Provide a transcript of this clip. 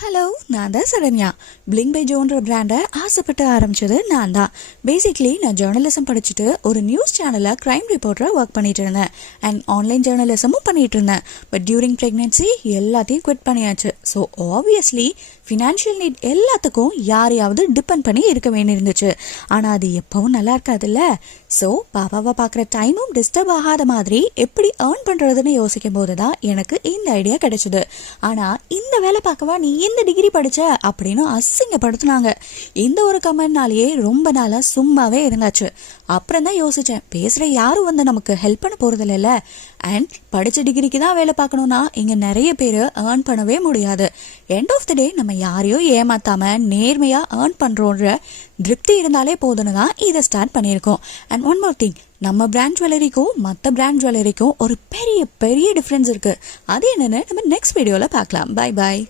Hello, நான் தான் Saranya. Blink by ஜோன்ற பிராண்டை ஆசைப்பட்டு ஆரம்பிச்சது நான் தான். பேசிக்லி நான் ஜேர்னலிசம் படிச்சுட்டு ஒரு நியூஸ் சேனலில் க்ரைம் ரிப்போர்ட்டராக ஒர்க் பண்ணிட்டு இருந்தேன் அண்ட் ஆன்லைன் ஜேர்னலிசமும் பண்ணிட்டு இருந்தேன். பட் டியூரிங் ப்ரெக்னென்சி எல்லாத்தையும் குவிட் பண்ணியாச்சு. ஸோ ஆப்வியஸ்லி ஃபினான்ஷியல் நீட் எல்லாத்துக்கும் யாரையாவது டிபெண்ட் பண்ணி இருக்க வேண்டியிருந்துச்சு. ஆனால் அது எப்பவும் நல்லா இருக்காதுல்ல. ஸோ பாப்பாவை பார்க்குற டைமும் டிஸ்டர்ப் ஆகாத மாதிரி எப்படி ஏர்ன் பண்ணுறதுன்னு யோசிக்கும் போது தான் எனக்கு இந்த ஐடியா கிடைச்சிது. ஆனால் இந்த வேலை பார்க்கவா நீ எந்த டிகிரி படிச்ச அப்படின்னு அசிங்கப்படுத்தினாங்க. இந்த ஒரு கமெண்ட்னாலேயே ரொம்ப நாளா சும்மாவே இருந்தாச்சு. அப்புறம் தான் யோசிச்சேன், பேசுற யாரும் வந்து நமக்கு ஹெல்ப் பண்ண போறது இல்லைல்ல. அண்ட் படிச்ச டிகிரிக்கு தான் வேலை பார்க்கணும்னா இங்க நிறைய பேர் ஏர்ன் பண்ணவே முடியாது. எண்ட் ஆஃப் த டே நம்ம யாரையும் ஏமாத்தாம நேர்மையா ஏர்ன் பண்றோன்ற திருப்தி இருந்தாலே போதுன்னு தான் இதை ஸ்டார்ட் பண்ணியிருக்கோம். அண்ட் ஒன் மோர் திங், நம்ம பிராண்ட் ஜுவல்லரிக்கும் மற்ற பிராண்ட் ஜுவல்லரிக்கும் ஒரு பெரிய பெரிய டிஃப்ரென்ஸ் இருக்கு. அது என்னன்னு நம்ம நெக்ஸ்ட் வீடியோல பார்க்கலாம். Bye bye.